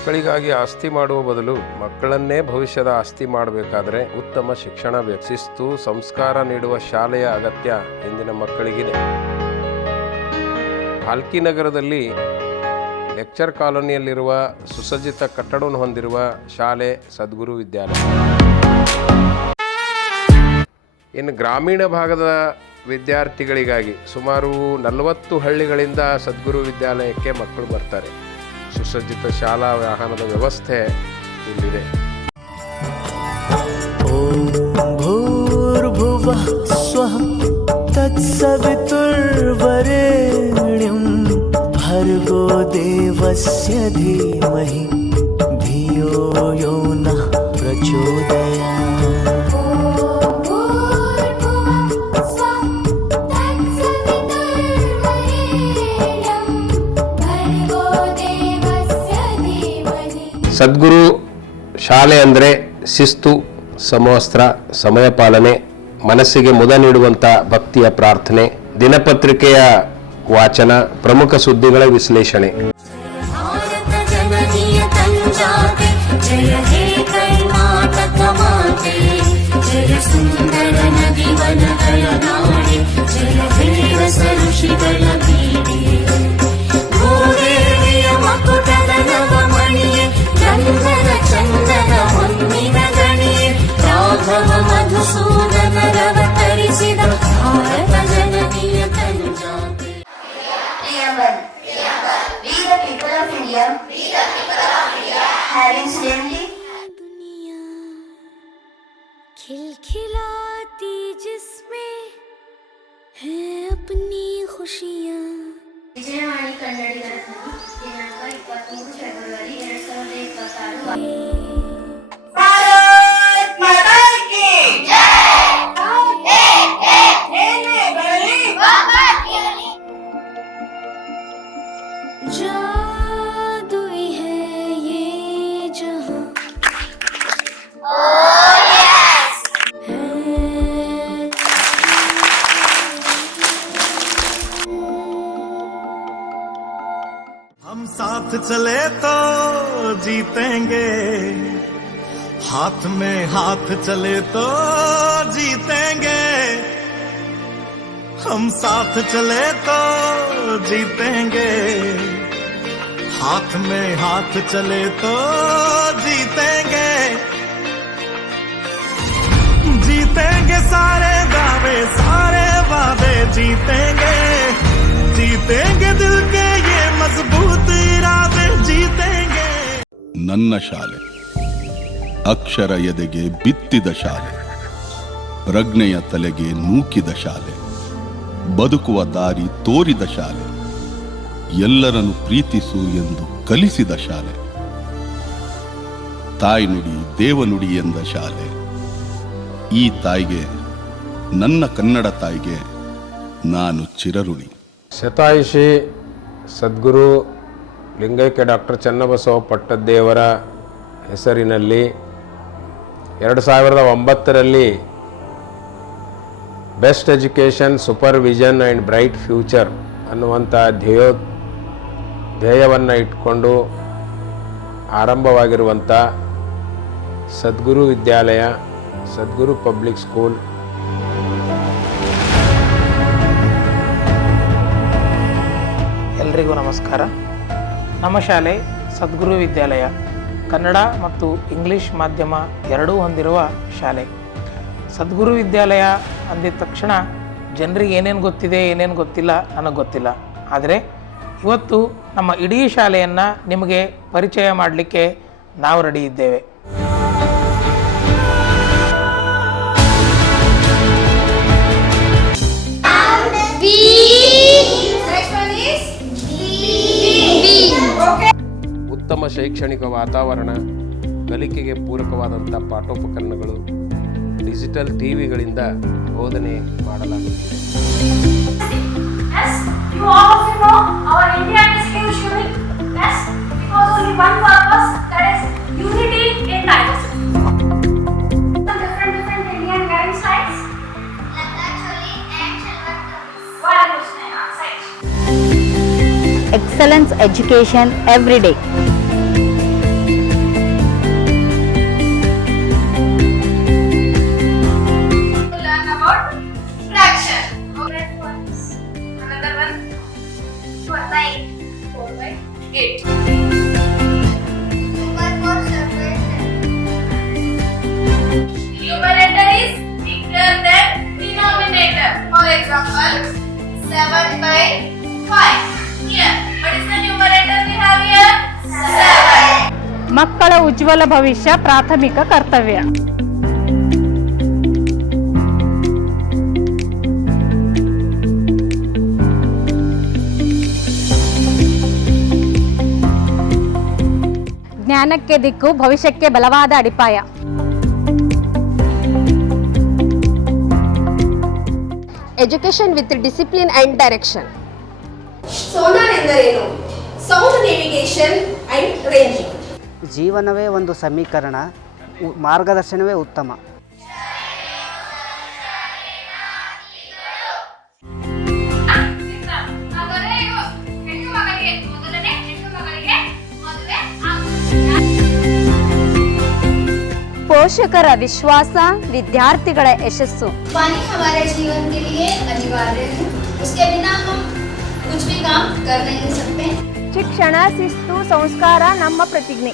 ಮಕ್ಕಳಿಗಾಗಿ ಆಸ್ತಿ ಮಾಡುವ ಬದಲು ಮಕ್ಕಳನ್ನೇ ಭವಿಷ್ಯದ ಆಸ್ತಿ ಮಾಡಬೇಕಾದ್ರೆ ಉತ್ತಮ ಶಿಕ್ಷಣ ಬೇಕು. ಶಿಸ್ತು ಸಂಸ್ಕಾರ ನೀಡುವ ಶಾಲೆಯ ಅಗತ್ಯ ಇಂದಿನ ಮಕ್ಕಳಿಗಿದೆ. ಹಾಲ್ಕಿ ನಗರದಲ್ಲಿ ಲೆಕ್ಚರ್ ಕಾಲೋನಿಯಲ್ಲಿರುವ ಸುಸಜ್ಜಿತ ಕಟ್ಟಡವನ್ನು ಹೊಂದಿರುವ ಶಾಲೆ ಸದ್ಗುರು ವಿದ್ಯಾಲಯ. ಇನ್ನು ಗ್ರಾಮೀಣ ಭಾಗದ ವಿದ್ಯಾರ್ಥಿಗಳಿಗಾಗಿ ಸುಮಾರು 40 ಹಳ್ಳಿಗಳಿಂದ ಸದ್ಗುರು ವಿದ್ಯಾಲಯಕ್ಕೆ ಮಕ್ಕಳು ಬರ್ತಾರೆ. ಸುಸಜ್ಜಿತ ಶಾಲಾ ವಾಹನದ ವ್ಯವಸ್ಥೆ ಇಲ್ಲಿದೆ. ಓಂ ಭೂರ್ಭುವಃ ಸ್ವಃ ತತ್ಸವಿತುರ್ವರೆಣ್ಯಂ ಭರ್ಗೋ ದೇವಸ್ಯ ಧೀಮಹಿ ಧಿಯೋ ಯೋ ನಃ ಪ್ರಚೋದಯಾತ್. ಸದ್ಗುರು ಶಾಲೆ ಅಂದರೆ ಶಿಸ್ತು, ಸಮವಸ್ತ್ರ, ಸಮಯ ಪಾಲನೆ, ಮನಸ್ಸಿಗೆ ಮುದ ನೀಡುವಂಥ ಭಕ್ತಿಯ ಪ್ರಾರ್ಥನೆ, ದಿನಪತ್ರಿಕೆಯ ವಾಚನ, ಪ್ರಮುಖ ಸುದ್ದಿಗಳ ವಿಶ್ಲೇಷಣೆ. खिलखिलाती जिसमें है अपनी खुशियाँ. ವಿಜಯವಾಣಿ ಕನ್ನಡಿಗ ರತ್ನ ದಿನಾಂಕ 23 ಫೆಬ್ರವರಿ 2026. हम साथ चले तो जीतेंगे, हाथ में हाथ चले तो जीतेंगे. हम साथ चले तो जीतेंगे, हाथ में हाथ चले तो जीतेंगे. जीतेंगे सारे दावे सारे वादे जीतेंगे, जीतेंगे दिल के ये मजबूत इरादे जीतेंगे. ನನ್ನ ಶಾಲೆ ಅಕ್ಷರ ಎದೆಗೆ ಬಿತ್ತಿದ ಶಾಲೆ, ಪ್ರಜ್ಞೆಯ ತಲೆಗೆ ನೂಕಿದ ಶಾಲೆ, ಬದುಕುವ ದಾರಿ ತೋರಿದ ಶಾಲೆ, ಎಲ್ಲರನ್ನು ಪ್ರೀತಿಸು ಎಂದು ಕಲಿಸಿದ ಶಾಲೆ, ತಾಯ್ನುಡಿ ದೇವನುಡಿ ಎಂದ ಶಾಲೆ. ಈ ತಾಯಿಗೆ, ನನ್ನ ಕನ್ನಡ ತಾಯಿಗೆ ನಾನು ಚಿರಋಣಿ. ಶತಾಯುಷಿ ಸದ್ಗುರು ಲಿಂಗೈಕ್ಯ ಡಾಕ್ಟರ್ ಚನ್ನಬಸವ ಪಟ್ಟದೇವರ ಹೆಸರಿನಲ್ಲಿ 2009ರಲ್ಲಿ best education supervision and bright future ಅನ್ನುವಂಥ ಧ್ಯೇಯವನ್ನು ಇಟ್ಕೊಂಡು ಆರಂಭವಾಗಿರುವಂಥ ಸದ್ಗುರು ವಿದ್ಯಾಲಯ, ಸದ್ಗುರು ಪಬ್ಲಿಕ್ ಸ್ಕೂಲ್ ಎಲ್ರಿಗೂ ನಮಸ್ಕಾರ. ನಮ್ಮ ಶಾಲೆ ಸದ್ಗುರು ವಿದ್ಯಾಲಯ ಕನ್ನಡ ಮತ್ತು ಇಂಗ್ಲೀಷ್ ಮಾಧ್ಯಮ ಎರಡೂ ಹೊಂದಿರುವ ಶಾಲೆ. ಸದ್ಗುರು ವಿದ್ಯಾಲಯ ಅಂದಿದ ತಕ್ಷಣ ಜನರಿಗೆ ಏನೇನು ಗೊತ್ತಿದೆ ಏನೇನು ಗೊತ್ತಿಲ್ಲ ನನಗೆ ಗೊತ್ತಿಲ್ಲ. ಆದರೆ ಇವತ್ತು ನಮ್ಮ ಇಡೀ ಶಾಲೆಯನ್ನು ನಿಮಗೆ ಪರಿಚಯ ಮಾಡಲಿಕ್ಕೆ ನಾವು ರೆಡಿ ಇದ್ದೇವೆ. ಉತ್ತಮ ಶೈಕ್ಷಣಿಕ ವಾತಾವರಣ, ಕಲಿಕೆಗೆ ಪೂರಕವಾದಂಥ ಪಾಠೋಪಕರಣಗಳು, ಡಿಜಿಟಲ್ ಟಿವಿಗಳಿಂದ ಬೋಧನೆ ಮಾಡಲಾಗುತ್ತದೆ. Excellence education every day. ಉಜ್ವಲ ಭವಿಷ್ಯ ಪ್ರಾಥಮಿಕ ಕರ್ತವ್ಯ. ಜ್ಞಾನಕ್ಕೆ ದಿಕ್ಕು, ಭವಿಷ್ಯಕ್ಕೆ ಬಲವಾದ ಅಡಿಪಾಯ. Education with discipline and direction. Sonar ಎಂದರೇನು? Sound navigation and ranging. ಜೀವನವೇ ಒಂದು ಸಮೀಕರಣ, ಮಾರ್ಗದರ್ಶನವೇ ಉತ್ತಮ. ಪೋಷಕರ ವಿಶ್ವಾಸ, ವಿದ್ಯಾರ್ಥಿಗಳ ಯಶಸ್ಸು. पानी हमारे जीवन के लिए अनिवार्य है. उसके बिना हम कुछ भी काम कर नहीं सकते. ಶಿಕ್ಷಣ, ಶಿಸ್ತು, ಸಂಸ್ಕಾರ ನಮ್ಮ ಪ್ರತಿಜ್ಞೆ.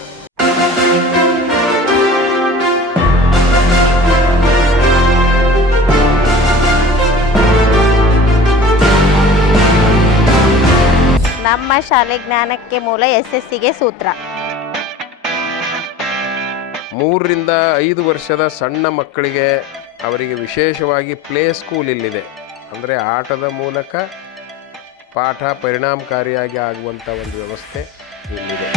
ನಮ್ಮ ಶಾಲೆ ಜ್ಞಾನಕ್ಕೆ ಮೂಲ, ಯಶಸ್ಸಿಗೆ ಸೂತ್ರ. 3 ರಿಂದ 5 ವರ್ಷದ ಸಣ್ಣ ಮಕ್ಕಳಿಗೆ ಅವರಿಗೆ ವಿಶೇಷವಾಗಿ ಪ್ಲೇ ಸ್ಕೂಲ್ ಇಲ್ಲಿದೆ. ಅಂದರೆ ಆಟದ ಮೂಲಕ ಪಾಠ ಪರಿಣಾಮಕಾರಿಯಾಗಿ ಆಗುವಂಥ ಒಂದು ವ್ಯವಸ್ಥೆ ಇಲ್ಲಿದೆ.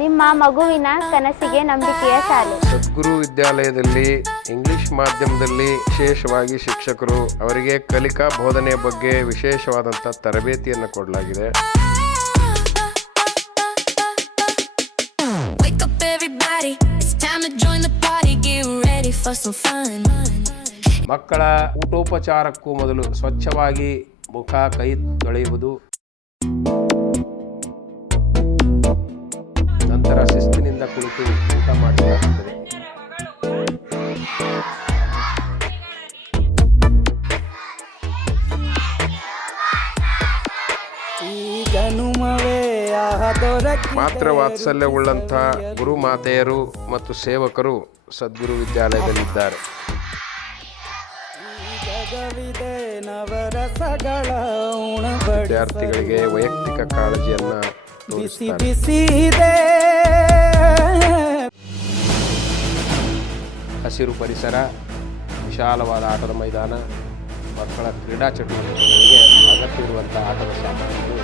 ನಿಮ್ಮ ಮಗುವಿನ ಕನಸಿಗೆ ನಂಬಿಕೆಯ ಶಾಲೆ. ಸದ್ಗುರು ವಿದ್ಯಾಲಯದಲ್ಲಿ ಇಂಗ್ಲಿಷ್ ಮಾಧ್ಯಮದಲ್ಲಿ ವಿಶೇಷವಾಗಿ ಶಿಕ್ಷಕರು ಅವರಿಗೆ ಕಲಿಕಾ ಬೋಧನೆಯ ಬಗ್ಗೆ ವಿಶೇಷವಾದಂಥ ತರಬೇತಿಯನ್ನು ಕೊಡಲಾಗಿದೆ. ಮಕ್ಕಳ ಊಟೋಪಚಾರಕ್ಕೂ ಮೊದಲು ಸ್ವಚ್ಛವಾಗಿ ಮುಖ ಕೈ ತೊಳೆಯುವುದು, ನಂತರ ಶಿಸ್ತಿನಿಂದ ಕುಳಿತು ಊಟ ಮಾಡಲಾಗುತ್ತದೆ. ಮಾತೃ ವಾತ್ಸಲ್ಯವುಳ್ಳಂಥ ಗುರು ಮಾತೆಯರು ಮತ್ತು ಸೇವಕರು ಸದ್ಗುರು ವಿದ್ಯಾಲಯದಲ್ಲಿದ್ದಾರೆ. ವಿದ್ಯಾರ್ಥಿಗಳಿಗೆ ವೈಯಕ್ತಿಕ ಕಾಳಜಿಯನ್ನ ತೋರಿಸುತ್ತಾರೆ. ಹಸಿರು ಪರಿಸರ, ವಿಶಾಲವಾದ ಆಟದ ಮೈದಾನ, ಮಕ್ಕಳ ಕ್ರೀಡಾ ಚಟುವಟಿಕೆಗಳಿಗೆ ಅಗತ್ಯವಿರುವಂಥ ಆಟದ ಸಾಮಗ್ರಿಗಳು.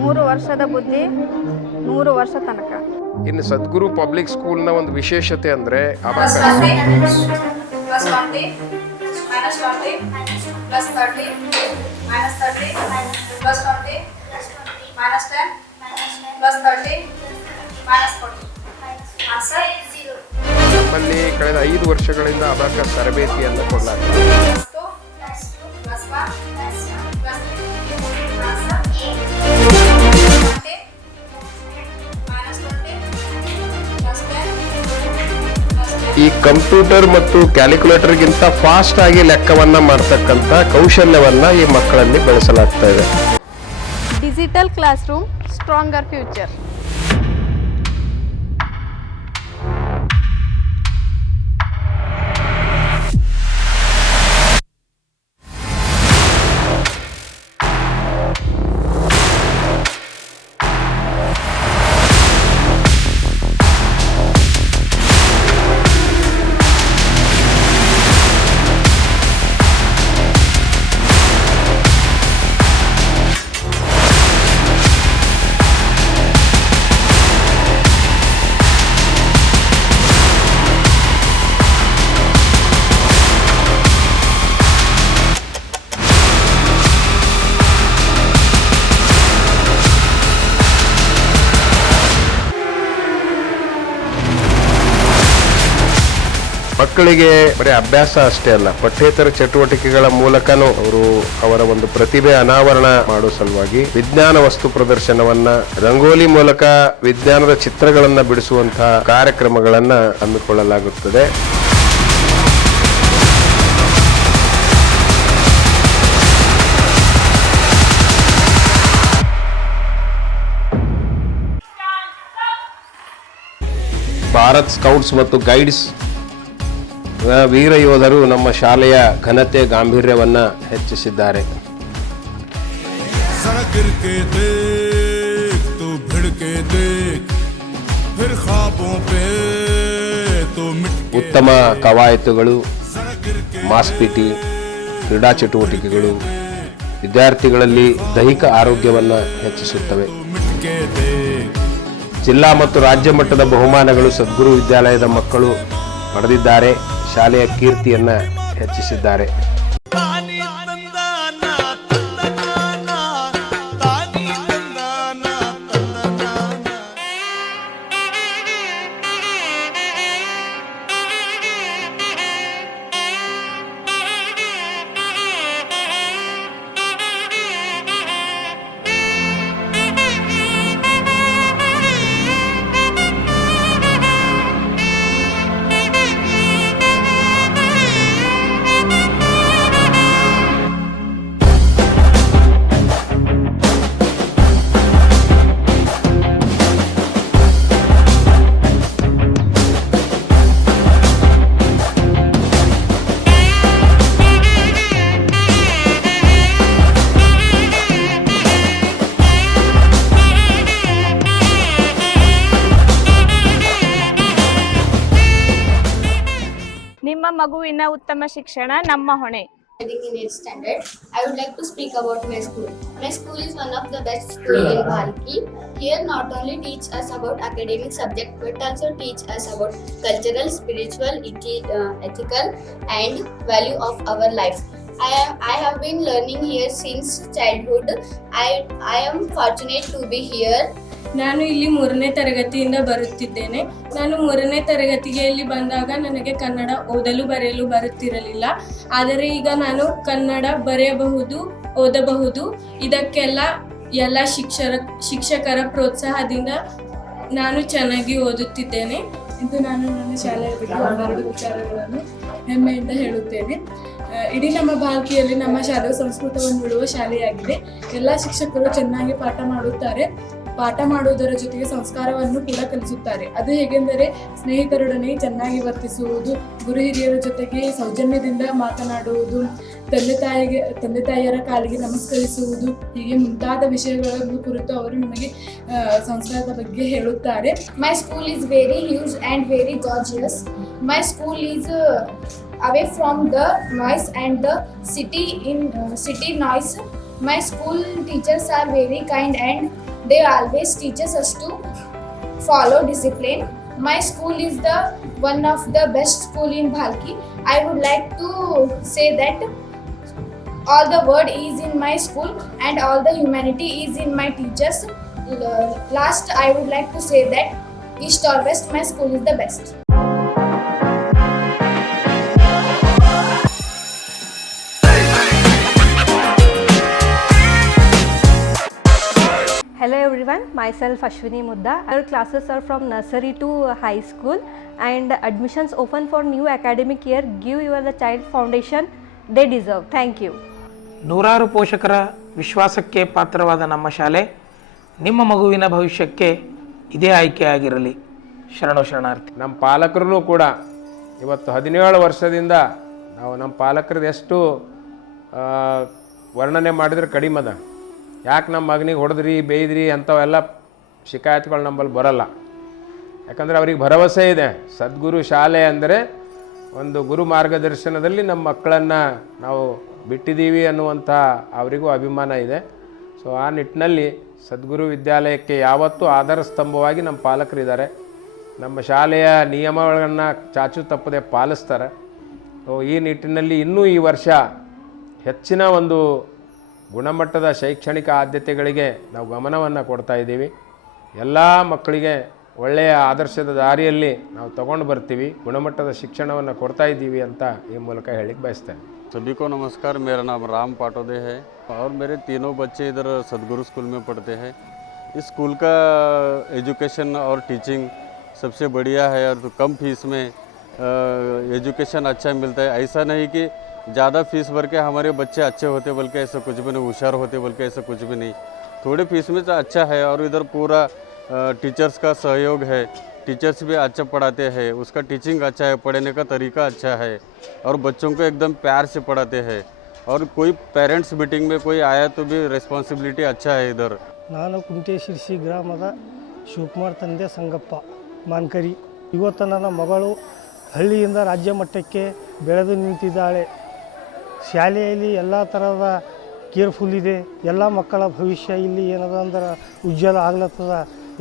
ಮೂರು ವರ್ಷದ ಬುದ್ಧಿ 100 ವರ್ಷ ತನಕ. ಇನ್ನು ಸದ್ಗುರು ಪಬ್ಲಿಕ್ ಸ್ಕೂಲ್ನ ಒಂದು ವಿಶೇಷತೆ ಅಂದರೆ ನಮ್ಮಲ್ಲಿ ಕಳೆದ 5 ವರ್ಷಗಳಿಂದ ಅಬಾಕಸ್ ತರಬೇತಿಯನ್ನು ಕೊಡಲಾಗಿದೆ. ಈ ಕಂಪ್ಯೂಟರ್ ಮತ್ತು ಕ್ಯಾಲ್ಕುಲೇಟರ್ಗಿಂತ ಫಾಸ್ಟ್ ಆಗಿ ಲೆಕ್ಕವನ್ನ ಮಾಡ್ತಕ್ಕಂಥ ಕೌಶಲ್ಯವನ್ನ ಈ ಮಕ್ಕಳಲ್ಲಿ ಬೆಳೆಸಲಾಗ್ತಾ ಇದೆ. Digital class room, stronger future. ಮಕ್ಕಳಿಗೆ ಬರೀ ಅಭ್ಯಾಸ ಅಷ್ಟೇ ಅಲ್ಲ, ಪಠ್ಯೇತರ ಚಟುವಟಿಕೆಗಳ ಮೂಲಕನೂ ಅವರು ಅವರ ಒಂದು ಪ್ರತಿಭೆ ಅನಾವರಣ ಮಾಡುವ ಸಲುವಾಗಿ ವಿಜ್ಞಾನ ವಸ್ತು ಪ್ರದರ್ಶನವನ್ನ, ರಂಗೋಲಿ ಮೂಲಕ ವಿಜ್ಞಾನದ ಚಿತ್ರಗಳನ್ನ ಬಿಡಿಸುವಂತಹ ಕಾರ್ಯಕ್ರಮಗಳನ್ನ ಹಮ್ಮಿಕೊಳ್ಳಲಾಗುತ್ತದೆ. ಭಾರತ್ ಸ್ಕೌಟ್ಸ್ ಮತ್ತು ಗೈಡ್ಸ್ ವೀರ ಯೋಧರು ನಮ್ಮ ಶಾಲೆಯ ಘನತೆ ಗಾಂಭೀರ್ಯವನ್ನು ಹೆಚ್ಚಿಸಿದ್ದಾರೆ. जरा गिर के देख तो भिड़ के देख फिर ख्वाबों पे तो मिट के ಉತ್ತಮ ಕವಾಯತುಗಳು, जरा गिर के ಮಾಸ್ ಪಿಟಿ, ಕ್ರೀಡಾ ಚಟುವಟಿಕೆಗಳು ವಿದ್ಯಾರ್ಥಿಗಳಲ್ಲಿ ದೈಹಿಕ ಆರೋಗ್ಯವನ್ನು ಹೆಚ್ಚಿಸುತ್ತವೆ. मिट के देख ಜಿಲ್ಲಾ ಮತ್ತು ರಾಜ್ಯ ಮಟ್ಟದ ಬಹುಮಾನಗಳು ಸದ್ಗುರು ವಿದ್ಯಾಲಯದ ಮಕ್ಕಳು ಪಡೆದಿದ್ದಾರೆ. ಶಾಲೆಯ ಕೀರ್ತಿಯನ್ನು ಹೆಚ್ಚಿಸಿದ್ದಾರೆ. तानी तंदाना तंदनाना तानी तंदाना तंदनाना ನಿಮ್ಮ ಮಗುವಿನ ಉತ್ತಮ ಶಿಕ್ಷಣ ನಮ್ಮ ಹೊಣೆ. Studying in 8th standard, I would like to speak about my school. My school is one of the best school in Bhalki. Here not only teach us about academic subject but also teach us about cultural, spiritual, ethical and value of our lives. I have been learning here since childhood. I am fortunate to be here. ನಾನು ಇಲ್ಲಿ 3ನೇ ತರಗತಿಯಿಂದ ಬರುತ್ತಿದ್ದೇನೆ. ನಾನು 3ನೇ ತರಗತಿಗೆ ಇಲ್ಲಿ ಬಂದಾಗ ನನಗೆ ಕನ್ನಡ ಓದಲು ಬರೆಯಲು ಬರುತ್ತಿರಲಿಲ್ಲ. ಆದರೆ ಈಗ ನಾನು ಕನ್ನಡ ಬರೆಯಬಹುದು, ಓದಬಹುದು. ಇದಕ್ಕೆಲ್ಲ ಶಿಕ್ಷಕರ ಪ್ರೋತ್ಸಾಹದಿಂದ ನಾನು ಚೆನ್ನಾಗಿ ಓದುತ್ತಿದ್ದೇನೆ. ಇಂದು ನಾನು ನನ್ನ ಶಾಲೆಯ ಬಗ್ಗೆ ಒಂದೆರಡು ವಿಚಾರಗಳನ್ನು ಹೆಮ್ಮೆಯಿಂದ ಹೇಳುತ್ತೇನೆ. ಇಡೀ ನಮ್ಮ ಭಾಲ್ಕಿಯಲ್ಲಿ ನಮ್ಮ ಶಾಲೆಯು ಸಂಸ್ಕೃತವನ್ನು ಉಳುವ ಶಾಲೆಯಾಗಿದೆ. ಎಲ್ಲ ಶಿಕ್ಷಕರು ಚೆನ್ನಾಗಿ ಪಾಠ ಮಾಡುತ್ತಾರೆ. ಪಾಠ ಮಾಡುವುದರ ಜೊತೆಗೆ ಸಂಸ್ಕಾರವನ್ನು ಕೂಡ ಕಲಿಸುತ್ತಾರೆ. ಅದು ಹೇಗೆಂದರೆ ಸ್ನೇಹಿತರೊಡನೆ ಚೆನ್ನಾಗಿ ವರ್ತಿಸುವುದು, ಗುರು ಹಿರಿಯರ ಜೊತೆಗೆ ಸೌಜನ್ಯದಿಂದ ಮಾತನಾಡುವುದು, ತಂದೆ ತಾಯಿಯರ ಕಾಲಿಗೆ ನಮಸ್ಕರಿಸುವುದು, ಹೀಗೆ ಮುಂತಾದ ವಿಷಯಗಳನ್ನು ಕುರಿತು ಅವರು ನಮಗೆ ಸಂಸ್ಕಾರದ ಬಗ್ಗೆ ಹೇಳುತ್ತಾರೆ. My school is very huge and very gorgeous. My school is away from the noise and the city noise. My school teachers are very kind and they always teaches us to follow discipline. My school is the one of the best school in Bhalki. I would like to say that all the word is in my school and all the humanity is in my teachers. Last, I would like to say that East or West, my school is the best. Hello everyone, myself Ashwini Mudda. Our classes are from nursery to high school and admissions open for new academic year. Give your child foundation they deserve. Thank you. ನೂರಾರು ಪೋಷಕರ ವಿಶ್ವಾಸಕ್ಕೆ ಪಾತ್ರವಾದ ನಮ್ಮ ಶಾಲೆ ನಿಮ್ಮ ಮಗುವಿನ ಭವಿಷ್ಯಕ್ಕೆ ಇದೇ ಆಯ್ಕೆಯಾಗಿರಲಿ. ಶರಣು ಶರಣಾರ್ಥಿ. ನಮ್ಮ ಪಾಲಕರು ಕೂಡ ಇವತ್ತು 17 ವರ್ಷದಿಂದ ನಾವು ನಮ್ಮ ಪಾಲಕರದ್ದು ಎಷ್ಟು ವರ್ಣನೆ ಮಾಡಿದ್ರೆ ಕಡಿಮೆ ಅದ. ಯಾಕೆ ನಮ್ಮ ಮಗನಿಗೆ ಹೊಡೆದ್ರಿ ಬೇಯ್ದ್ರಿ ಅಂಥವೆಲ್ಲ ಶಿಕಾಯತ್ಗಳು ನಮ್ಮಲ್ಲಿ ಬರಲ್ಲ. ಯಾಕಂದರೆ ಅವ್ರಿಗೆ ಭರವಸೆ ಇದೆ. ಸದ್ಗುರು ಶಾಲೆ ಅಂದರೆ ಒಂದು ಗುರು ಮಾರ್ಗದರ್ಶನದಲ್ಲಿ ನಮ್ಮ ಮಕ್ಕಳನ್ನು ನಾವು ಬಿಟ್ಟಿದ್ದೀವಿ ಅನ್ನುವಂಥ ಅವರಿಗೂ ಅಭಿಮಾನ ಇದೆ. ಸೊ ಆ ನಿಟ್ಟಿನಲ್ಲಿ ಸದ್ಗುರು ವಿದ್ಯಾಲಯಕ್ಕೆ ಯಾವತ್ತೂ ಆಧಾರ ಸ್ತಂಭವಾಗಿ ನಮ್ಮ ಪಾಲಕರಿದ್ದಾರೆ. ನಮ್ಮ ಶಾಲೆಯ ನಿಯಮಗಳನ್ನು ಚಾಚು ತಪ್ಪದೆ ಪಾಲಿಸ್ತಾರೆ. ಸೊ ಈ ನಿಟ್ಟಿನಲ್ಲಿ ಇನ್ನೂ ಈ ವರ್ಷ ಹೆಚ್ಚಿನ ಒಂದು ಗುಣಮಟ್ಟದ ಶೈಕ್ಷಣಿಕ ಆದ್ಯತೆಗಳಿಗೆ ನಾವು ಗಮನವನ್ನು ಕೊಡ್ತಾ ಇದ್ದೀವಿ. ಎಲ್ಲ ಮಕ್ಕಳಿಗೆ ಒಳ್ಳೆಯ ಆದರ್ಶದ ದಾರಿಯಲ್ಲಿ ನಾವು ತಗೊಂಡು ಬರ್ತೀವಿ, ಗುಣಮಟ್ಟದ ಶಿಕ್ಷಣವನ್ನು ಕೊಡ್ತಾ ಇದ್ದೀವಿ ಅಂತ ಈ ಮೂಲಕ ಹೇಳಿಕ್ಕೆ ಬಯಸ್ತೇನೆ. सभी को नमस्कार. मेरा नाम राम पाटोदे है और मेरे तीनों बच्चे इधर सदगुरु स्कूल में पढ़ते हैं. इस स्कूल का एजुकेशन और टीचिंग सबसे बढ़िया है और तो कम फीस में एजुकेशन अच्छा मिलता है. ऐसा नहीं कि ज़्यादा फीस भर के हमारे बच्चे अच्छे होते बल्कि ऐसा कुछ भी नहीं, होशियार होते बल्कि ऐसा कुछ भी नहीं. थोड़े फीस में तो अच्छा है और इधर पूरा टीचर्स का सहयोग है. टीचर्स भी अच्छा पढ़ाते हैं, उसका टीचिंग अच्छा है, पढ़ने का तरीका अच्छा है और बच्चों को एकदम प्यार से पढ़ाते हैं। और कोई पेरेंट्स मीटिंग में कोई आया तो भी रिस्पॉन्सिबिलिटी अच्छा है इधर। ನಾನು ಕುಂಟೇಶಿರ್ಸಿ ಗ್ರಾಮದ ಶಿವಕುಮಾರ್ ತಂದೆ ಸಂಗಪ್ಪ ಮಾನ್ಕರಿ. ಇವತ್ತು ನನ್ನ ಮಗಳು ಹಳ್ಳಿಯಿಂದ ರಾಜ್ಯ ಮಟ್ಟಕ್ಕೆ ಬೆಳೆದು ನಿಂತಿದ್ದಾಳೆ. ಶಾಲೆಯಲ್ಲಿ ಎಲ್ಲ ಥರದ ಕೇರ್ಫುಲ್ ಇದೆ. ಎಲ್ಲ ಮಕ್ಕಳ ಭವಿಷ್ಯ ಇಲ್ಲಿ ಏನದ ಅಂದ್ರೆ ಉಜ್ವಲ ಆಗ್ಲತ್ತದ.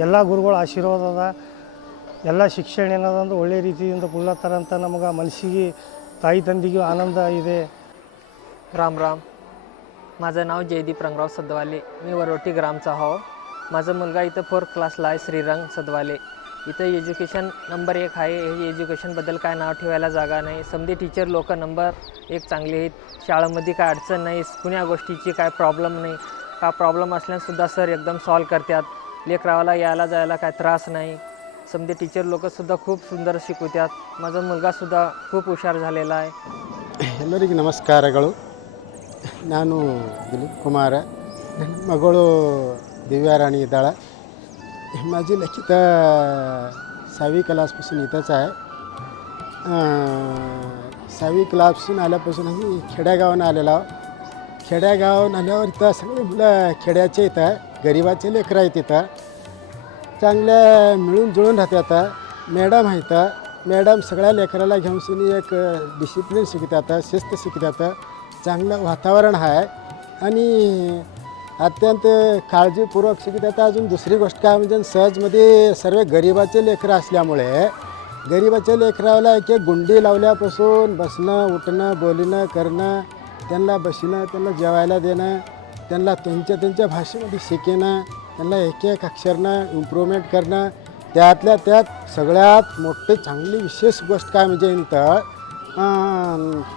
ಎಲ್ಲ ಗುರುಗಳ ಆಶೀರ್ವಾದ ಅದ. ಎಲ್ಲ ಶಿಕ್ಷಣ ಏನದ ಅಂದ್ರೆ ಒಳ್ಳೆ ರೀತಿಯಿಂದ ಕೊಡ್ಲತ್ತಾರ ಅಂತ ನಮಗೆ ಮನಸ್ಸಿಗೆ ताई ತಂದೆಗೂ आनंद ಇದೆ. राम राम. माझं नाव जयदीप रंगराव सदवाले. मी वरोटी ग्रामचा हो. माझा मुलगा इथं 4th क्लासला आहे, श्रीरंग सदवाले. इथं एज्युकेशन नंबर 1 आहे. हे एज्युकेशनबद्दल काय नाव ठेवायला जागा नाही. समधी टीचर लोक नंबर 1 चांगले आहेत. शाळेमध्ये काय अडचण नाही, कुण्या गोष्टीची काय प्रॉब्लेम नाही. का प्रॉब्लेम असल्यासुद्धा सर एकदम सॉल्व करतात. लेकरावाला यायला जायला काय त्रास नाही. समधी टीचर लोकसुद्धा खूप सुंदर शिकवतात. माझा मुलगासुद्धा खूप हुशार झालेला आहे. ಎಲ್ಲರಿಗೂ ನಮಸ್ಕಾರಗಳು. ನಾನು दिलीप कुमार. ನನ್ನ ಮಗಳು दिव्याराणी इदाळा. माझी लक्षिता 6वी क्लासपासून इथंच आहे. 6वी क्लासपासून आल्यापासून आम्ही खेड्यागावानं आलेलो आहोत. खेड्यागावानं आल्यावर इथं सगळे मुलं खेड्याचे इथं गरिबाचे लेकरं आहेत. इथं चांगल्या मिळून जुळून राहतात. मॅडम आहेत. मॅडम सगळ्या लेकराला घेऊन एक डिसिप्लिन शिकतात, शिस्त शिकतात. चांगलं वातावरण आहे आणि अत्यंत काळजीपूर्वक शिकतात. अजून दुसरी गोष्ट काय म्हणजे सहजमध्ये सर्व गरिबाचे लेकरं असल्यामुळे गरिबाच्या लेकराला एक एक गुंडी लावल्यापासून बसणं, उठणं, बोलणं करणं, त्यांना बसणं, त्यांना जेवायला देणं, त्यांना त्यांच्या भाषेमध्ये शिकणं, त्यांना एक एक अक्षरनं इम्प्रूव्हमेंट करणं. त्यातल्या त्यात सगळ्यात मोठी चांगली विशेष गोष्ट काय म्हणजे इथं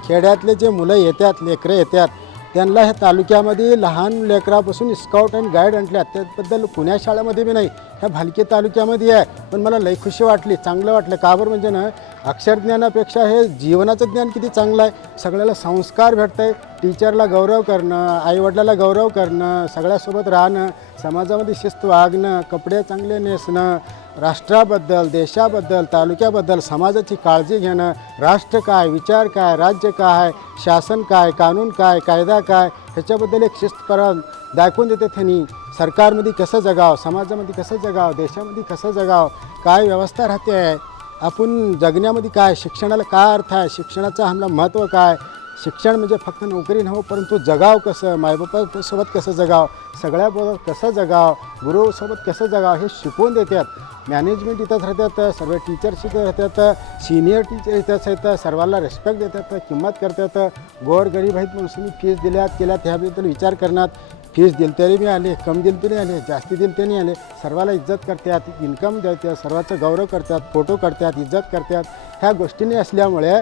खेड्यातले जे मुलं येतात, लेकरं येतात, त्यांना ह्या तालुक्यामध्ये लहान लेकरापासून स्काउट अँड गाईड आणल्यात. त्याबद्दल पुण्या शाळेमध्ये बी नाही, ह्या भालकी तालुक्यामध्ये आहे. पण मला लई खुशी वाटली, चांगलं वाटलं. का बरं म्हणजे ना अक्षरज्ञानापेक्षा हे जीवनाचं ज्ञान किती चांगलं आहे. सगळ्याला संस्कार भेटत आहे. टीचरला गौरव करणं, आईवडिलाला गौरव करणं, सगळ्यासोबत राहणं, समाजामध्ये शिस्त वागणं, कपडे चांगले नेसणं, राष्ट्राबद्दल, देशाबद्दल, तालुक्याबद्दल समाजाची काळजी घेणं, राष्ट्र काय, विचार काय, राज्य काय, शासन काय, कानून काय, कायदा काय, ह्याच्याबद्दल एक शिस्तपरक दाखवून देते. त्यांनी सरकारमध्ये कसं जगावं, समाजामध्ये कसं जगावं, देशामध्ये कसं जगावं, काय व्यवस्था राहते आहे, आपण जगण्यामध्ये काय, शिक्षणाला काय अर्थ आहे, शिक्षणाचं आम्हाला महत्त्व काय, शिक्षण म्हणजे फक्त नोकरी नव्हे परंतु जगाव कसं, मायबापासोबत कसं जगावं, सगळ्याबरोबर कसं जगावं, गुरुसोबत कसं जगावं हे शिकवून देतात. मॅनेजमेंट इथंच राहतात, सर्व टीचर्स इथं राहतात, सिनियर टीचर इथंच आहेत, सर्वांना रिस्पेक्ट देतात, किंमत करतात. गोरगरीब आहेत म्हणून फीस दिल्यात केल्यात ह्याबद्दल विचार करण्यात. फीस दिली तरी मी आले, कम दिली तरी आले, जास्ती दिली तरी आले, सर्वाला इज्जत करतात, इन्कम देतात, सर्वाचा गौरव करतात, फोटो करतात, इज्जत करतात. ह्या गोष्टींनी असल्यामुळे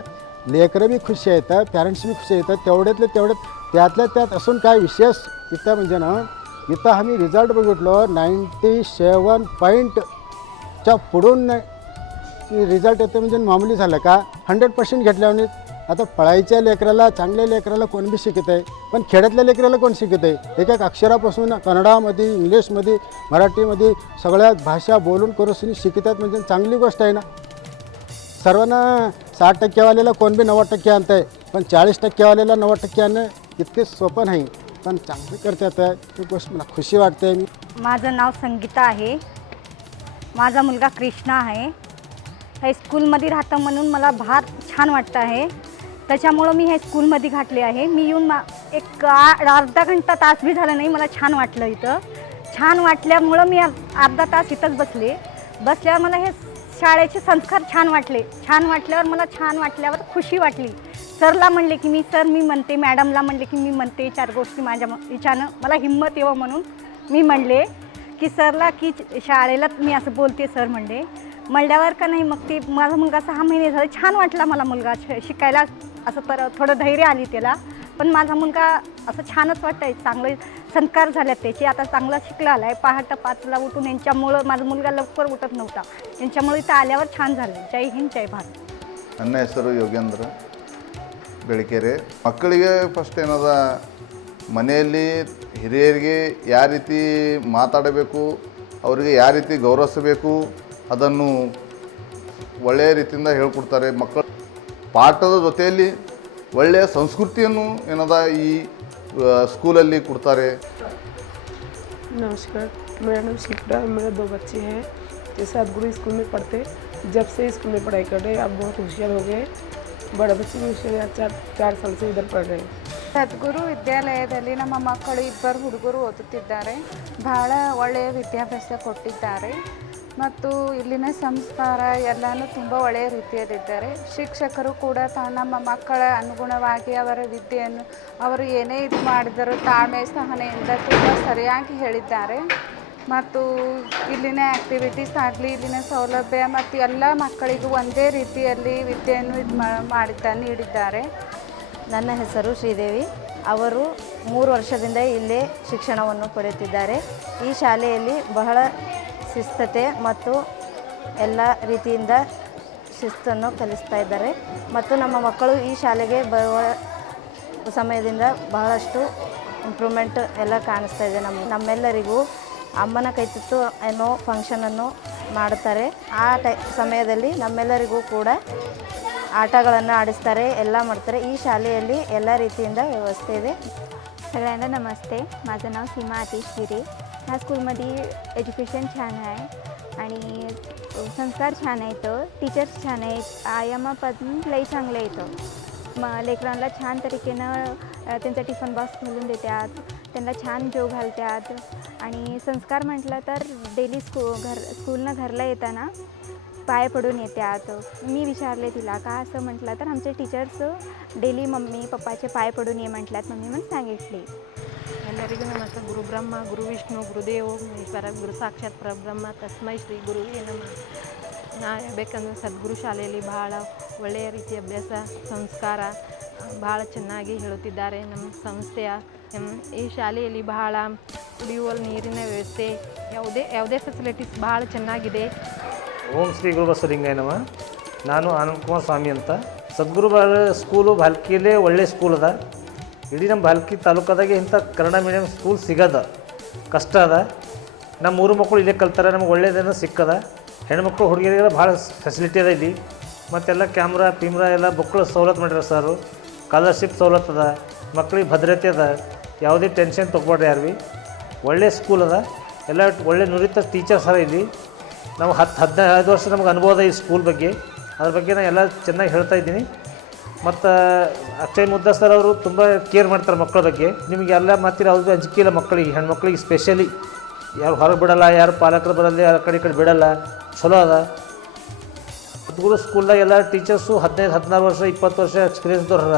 लेकरं बी खुश आहेत, पॅरेंट्स बी खुश आहेत. तेवढ्यातल्या तेवढ्यात त्यातल्या त्यात असून काय विशेष इथं म्हणजे ना, इथं आम्ही रिझल्ट बघितलो 97 पॉईंटच्या पुढून रिझल्ट येतं म्हणजे मामूली झालं का. 100% घेतल्याने आता पळायच्या लेकराला, चांगल्या लेकराला कोण बी शिकत आहे, पण खेड्यातल्या लेकराला कोण शिकत आहे. एक एक अक्षरापासून कन्नडामध्ये, इंग्लिशमध्ये, मराठीमध्ये सगळ्या भाषा बोलून करून शिकतात म्हणजे चांगली गोष्ट आहे ना. सर्वांना 60% कोण बी 90% आणत आहे, पण 40% 90% आणणं इतके सोपं नाही, पण चांगलं करतात. ही गोष्ट मला खुशी वाटते. माझं नाव संगीता आहे. माझा मुलगा कृष्णा आहे. हायस्कूलमध्ये राहतं म्हणून मला फार छान वाटतं आहे. त्याच्यामुळं मी हायस्कूलमध्ये घातले आहे. मी येऊन एक अर्धा घंटा तास बी झालं नाही, मला छान वाटलं. इथं छान वाटल्यामुळं मी अर्धा तास इथंच बसल्यावर मला हे शाळेचे संस्कार छान वाटले. छान वाटल्यावर मला छान वाटल्यावर खुशी वाटली. सरला म्हणले की मी म्हणते, मॅडमला म्हणले की मी म्हणते 4 गोष्टी माझ्या हिच्यानं मला हिंमत येवं म्हणून मी म्हणले की सरला की शाळेला मी असं बोलते सर म्हणल्यावर का नाही. मग ते माझा मुलगा 6 महिने झाले, छान वाटला मला मुलगा शिकायला. असं तर थोडं धैर्य आली त्याला, पण माझा मुलगा असं छानच वाटतं आहे. चांगले संस्कार झाल्यात त्याचे. आता चांगला शिकला आला आहे. पहाटे 5ला उठून यांच्यामुळं माझा मुलगा लवकर उठत नव्हता, यांच्यामुळे इथं आल्यावर छान झालं. जय हिंद, जय भारत. ನನ್ನ ಹೆಸರು ಯೋಗೇಂದ್ರ ಬೆಳಕೆರೆ. ಮಕ್ಕಳಿಗೆ ಫಸ್ಟ್ ಏನದ ಮನೆಯಲ್ಲಿ ಹಿರಿಯರಿಗೆ ಯಾವ ರೀತಿ ಮಾತಾಡಬೇಕು, ಅವರಿಗೆ ಯಾವ ರೀತಿ ಗೌರವಿಸಬೇಕು ಅದನ್ನು ಒಳ್ಳೆಯ ರೀತಿಯಿಂದ ಹೇಳ್ಕೊಡ್ತಾರೆ. ಮಕ್ಕಳು ಪಾಠದ ಜೊತೆಯಲ್ಲಿ ಒಳ್ಳೆಯ ಸಂಸ್ಕೃತಿಯನ್ನು ಏನದ ಈ ಸ್ಕೂಲಲ್ಲಿ ಕೊಡ್ತಾರೆ. नमस्कार, मेरा नाम शिप्रा है। मेरे 2 बच्चे हैं जो सदगुरु स्कूल में पढ़ते। जब से स्कूल में पढ़ाई कर रहे हैं, आप बहुत होशियार हो गए। बड़ा बच्चे भी होशियार, 4 साल से इधर पढ़ रहे हैं. ಸದ್ಗುರು ವಿದ್ಯಾಲಯದಲ್ಲಿ ನಮ್ಮ ಮಕ್ಕಳು 2 ಹುಡುಗರು ಓದುತ್ತಿದ್ದಾರೆ. ಬಹಳ ಒಳ್ಳೆಯ ವಿದ್ಯಾಭ್ಯಾಸ ಕೊಟ್ಟಿದ್ದಾರೆ ಮತ್ತು ಇಲ್ಲಿನ ಸಂಸ್ಕಾರ ಎಲ್ಲನೂ ತುಂಬ ಒಳ್ಳೆಯ ರೀತಿಯಲ್ಲಿದ್ದಾರೆ. ಶಿಕ್ಷಕರು ಕೂಡ ನಮ್ಮ ಮಕ್ಕಳ ಅನುಗುಣವಾಗಿ ಅವರ ವಿದ್ಯೆಯನ್ನು ಅವರು ಏನೇ ಇದು ಮಾಡಿದರೂ ತಾಳ್ಮೆ ಸಹನೆಯಿಂದ ತುಂಬ ಸರಿಯಾಗಿ ಹೇಳಿದ್ದಾರೆ ಮತ್ತು ಇಲ್ಲಿನ ಆ್ಯಕ್ಟಿವಿಟೀಸ್ ಆಗಲಿ ಇಲ್ಲಿನ ಸೌಲಭ್ಯ ಮತ್ತು ಎಲ್ಲ ಮಕ್ಕಳಿಗೂ ಒಂದೇ ರೀತಿಯಲ್ಲಿ ವಿದ್ಯೆಯನ್ನು ನೀಡಿದ್ದಾರೆ. ನನ್ನ ಹೆಸರು ಶ್ರೀದೇವಿ. ಅವರು 3 ವರ್ಷದಿಂದ ಇಲ್ಲೇ ಶಿಕ್ಷಣವನ್ನು ಪಡೆಯುತ್ತಿದ್ದಾರೆ. ಈ ಶಾಲೆಯಲ್ಲಿ ಬಹಳ ಶಿಸ್ತತೆ ಮತ್ತು ಎಲ್ಲ ರೀತಿಯಿಂದ ಶಿಸ್ತನ್ನು ಕಲಿಸ್ತಾ ಇದ್ದಾರೆ ಮತ್ತು ನಮ್ಮ ಮಕ್ಕಳು ಈ ಶಾಲೆಗೆ ಬರುವ ಸಮಯದಿಂದ ಬಹಳಷ್ಟು ಇಂಪ್ರೂವ್ಮೆಂಟ್ ಎಲ್ಲ ಕಾಣಿಸ್ತಾ ಇದೆ. ನಮ್ಮೆಲ್ಲರಿಗೂ ಅಮ್ಮನ ಕೈತುತ್ತು ಅನ್ನೋ ಫಂಕ್ಷನನ್ನು ಮಾಡುತ್ತಾರೆ. ಆ ಸಮಯದಲ್ಲಿ ನಮ್ಮೆಲ್ಲರಿಗೂ ಕೂಡ ಆಟಗಳನ್ನು ಆಡಿಸ್ತಾರೆ, ಎಲ್ಲ ಮಾಡ್ತಾರೆ. ಈ ಶಾಲೆಯಲ್ಲಿ ಎಲ್ಲ ರೀತಿಯಿಂದ ವ್ಯವಸ್ಥೆ ಇದೆ. सगळ्यांना नमस्ते. माझं नाव सीमा आतिश गिरे. ह्या स्कूलमध्ये एज्युकेशन छान आहे आणि संस्कार छान आहेत, टीचर्स छान आहेत, आयामापासून लई चांगलं येतं. लेकरांना छान तरीकेनं त्यांचा टिफन बॉक्स घालून देतात, त्यांना छान जेव घालतात आणि संस्कार म्हटलं तर डेली स्कूलनं घरला येताना पाय पडून येतात. मी विचारले तिला का असं म्हटलं तर आमचे टीचर्स डेली मम्मी पप्पाचे पाय पडून ये म्हटल्यात, मम्मी म्हणून सांगितले. ಎಲ್ಲರಿಗೂ ನಮಸ್ತೆ. ಗುರು ಬ್ರಹ್ಮ ಗುರು ವಿಷ್ಣು ಗುರುದೇವೋ ಮಹೇಶ್ವರ ಗುರು ಸಾಕ್ಷಾತ್ ಪರಬ್ರಹ್ಮ ತಸ್ಮೈ ಶ್ರೀ ಗುರುವೇ ನಮಃ. ನಾ ಹೇಳ್ಬೇಕಂದ್ರೆ ಸದ್ಗುರು ಶಾಲೆಯಲ್ಲಿ ಬಹಳ ಒಳ್ಳೆಯ ರೀತಿಯ ಅಭ್ಯಾಸ ಸಂಸ್ಕಾರ ಭಾಳ ಚೆನ್ನಾಗಿ ಹೇಳುತ್ತಿದ್ದಾರೆ. ನಮ್ಮ ಸಂಸ್ಥೆಯ ಈ ಶಾಲೆಯಲ್ಲಿ ಬಹಳ ಕುಡಿಯುವ ನೀರಿನ ವ್ಯವಸ್ಥೆ ಯಾವುದೇ ಫೆಸಿಲಿಟೀಸ್ ಭಾಳ ಚೆನ್ನಾಗಿದೆ. ಓಂ ಶ್ರೀ ಗುರು ಬಸವಲಿಂಗಾಯ ನಮಃ. ನಾನು ಆನಂದ್ ಕುಮಾರ್ ಸ್ವಾಮಿ ಅಂತ. ಸದ್ಗುರು ಸ್ಕೂಲು ಭಾಲ್ಕಿಯಲ್ಲೇ ಒಳ್ಳೆ ಸ್ಕೂಲ್ ಅದ. ಇಡೀ ನಮ್ಮ ಭಾಲ್ಕಿ ತಾಲೂಕದಾಗೆ ಇಂಥ ಕನ್ನಡ ಮೀಡಿಯಮ್ ಸ್ಕೂಲ್ ಸಿಗೋದ ಕಷ್ಟ ಅದ. ನಮ್ಮ 3 ಮಕ್ಕಳು ಇಲ್ಲೇ ಕಲ್ತಾರೆ, ನಮಗೆ ಒಳ್ಳೆಯದೇನೋ ಸಿಕ್ಕದ. ಹೆಣ್ಮಕ್ಳು ಹುಡುಗಿಯರಿಗೆಲ್ಲ ಭಾಳ ಫೆಸಿಲಿಟಿ ಅದ ಇಲ್ಲಿ. ಮತ್ತೆಲ್ಲ ಕ್ಯಾಮ್ರಾ ಎಲ್ಲ ಮಕ್ಕಳು ಸವಲತ್ತು ಮಾಡಿರೋ ಸರು. ಸ್ಕಾಲರ್ಶಿಪ್ ಸವಲತ್ತು ಅದ, ಮಕ್ಳಿಗೆ ಭದ್ರತೆ ಅದ, ಯಾವುದೇ ಟೆನ್ಷನ್ ತೊಗೊಬೇಡ್ರಿ ಯಾರು ಭೀ. ಒಳ್ಳೆ ಸ್ಕೂಲ್ ಅದ, ಎಲ್ಲ ಒಳ್ಳೆ ನುರಿತ ಟೀಚರ್ಸ್ ಅದ ಇಲ್ಲಿ. ನಾವು 10-15 ವರ್ಷ ನಮಗೆ ಅನುಭವ ಅದ ಈ ಸ್ಕೂಲ್ ಬಗ್ಗೆ. ಅದ್ರ ಬಗ್ಗೆ ನಾನು ಎಲ್ಲ ಚೆನ್ನಾಗಿ ಹೇಳ್ತಾ ಇದ್ದೀನಿ. ಮತ್ತು ಅಕ್ಷಯ್ ಮುದ್ದಾ ಸರ್ ಅವರು ತುಂಬ ಕೇರ್ ಮಾಡ್ತಾರೆ ಮಕ್ಕಳ ಬಗ್ಗೆ. ನಿಮಗೆ ಎಲ್ಲ ಮಾತಿರ ಅವ್ರಿಗೆ ಅಂಜಿಕೆ ಇಲ್ಲ ಮಕ್ಕಳಿಗೆ, ಹೆಣ್ಮಕ್ಳಿಗೆ ಸ್ಪೆಷಲಿ. ಯಾರು ಹೊರಗೆ ಬಿಡೋಲ್ಲ, ಯಾರು ಪಾಲಕರು ಬರಲ್ಲ, ಯಾರು ಕಡೆ ಬಿಡೋಲ್ಲ. ಚಲೋ ಅದ. ಸದ್ಗುರು ಸ್ಕೂಲ್ದಾಗ ಎಲ್ಲ ಟೀಚರ್ಸು 15-16 ವರ್ಷ 20 ವರ್ಷ ಎಕ್ಸ್ಪೀರಿಯನ್ಸ್ದವ್ರ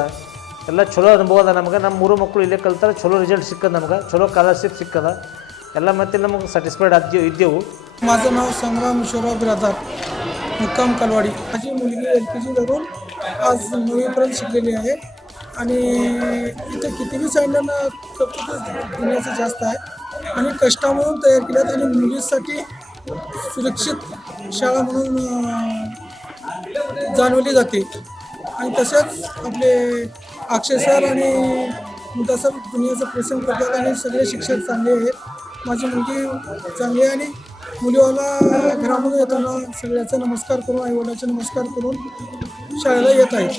ಎಲ್ಲ ಚಲೋ ಅನುಭವ ಅದ ನಮಗೆ. ನಮ್ಮ 3 ಮಕ್ಕಳು ಇಲ್ಲೇ ಕಲ್ತಾರೆ, ಚಲೋ ರಿಸಲ್ಟ್ ಸಿಕ್ಕದ ನಮ್ಗೆ, ಚಲೋ ಸ್ಕಾಲರ್ಶಿಪ್ ಸಿಕ್ಕದ. ಎಲ್ಲ ಮತ್ತೆ ನಮಗೆ ಸ್ಯಾಟಿಸ್ಫೈಡ್ ಇದ್ದೆವು. माझं नाव संग्राम ईश्वरराव बिरादार, मुक्काम कलवाडी. माझी मुलगी LKG धरून आज 9वीपर्यंत शिकलेली आहे आणि इथे कितीही सांडणं देण्याचं जास्त आहे आणि कष्टामधून तयार केल्यात आणि मुलीसाठी सुरक्षित शाळा म्हणून जाणवली जाते. आणि तसेच आपले अक्षय सर आणि मुद्दा सर दुनियाचं प्रेषण करतात आणि सगळे शिक्षक चांगले आहेत. माझी मुलगी चांगली आहे आणि मुलीवाला घरामधून येताना सगळ्याचा नमस्कार करून, आईवडिलांचा नमस्कार करून शाळेला येत आहेत.